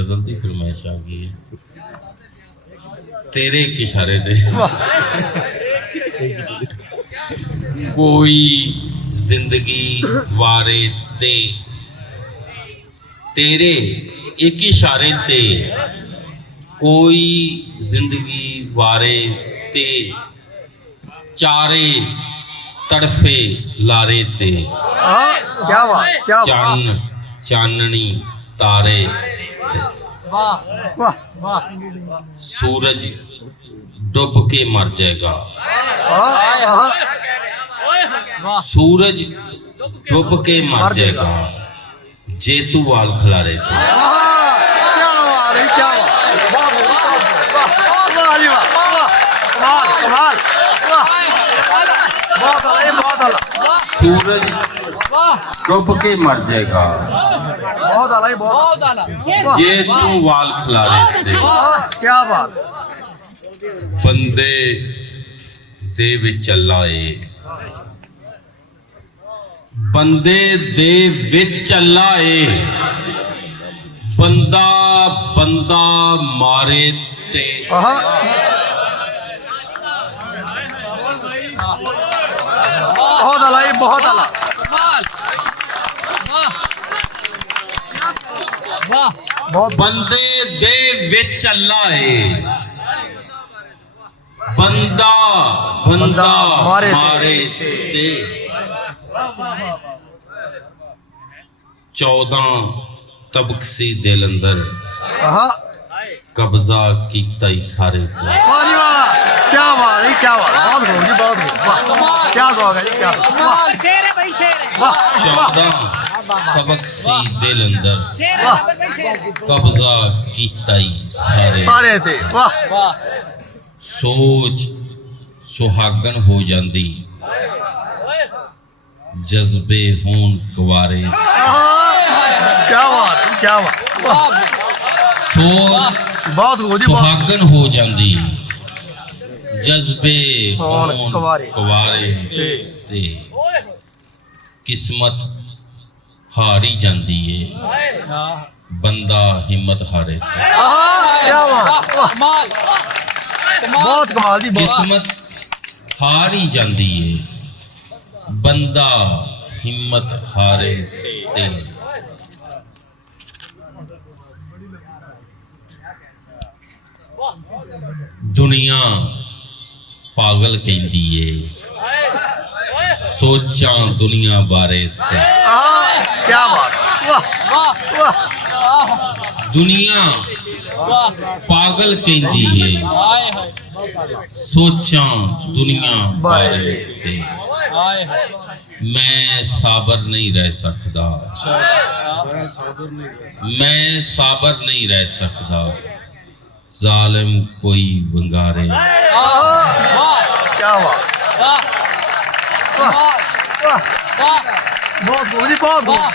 गजल की फरमाइश आ गई है तेरे एक इशारे दे कोई जिंदगी वारे ते तेरे एक इशारे ते कोई जिंदगी वारे ते चारे तड़फे लारे ते क्या बात क्या चान चाननी तारे वाह वाह सूरज डूब के मर जाएगा सूरज डूब के मर जाएगा जे तू वाल खिलारे थे सूरज डूब के मर जाएगा बहुत आला बहुत जे तू वाल खिलारे थे क्या बात बंदे दे विच चला ए बंदे दे विच चला ए बंदा बंदा मारे ते बहुत आला बहुत आला बहुत बंदे दे विच चला ए बंदा बंदा मारे ते 14 तबकसी दिल अंदर कब्जा कीता ही सारे क्या बात है क्या बात बहुत खूब जी बहुत खूब क्या सौग है जी क्या शेर है भाई शेर है 14 तबकसी दिल अंदर कब्जा कीता ही सारे थे वाह सोच सुहागन हो जाती जज्बे होन कुवारे क्या बात सोच बहुत सुहागन हो जाती जज्बे होन कुवारे ते किस्मत हारी जाती है बंदा हिम्मत हारे क्या बात बहुत कमाल जी किस्मत हारी जाती है बंदा हिम्मत हारे ते दुनिया पागल कहती है सोचा दुनिया बारे ते क्या बात वाह दुनिया पागल कहती है सोचा दुनिया बारे ते मैं साबर नहीं रह सकता मैं साबर नहीं रह सकता जालिम कोई बंगारे क्या बात बहुत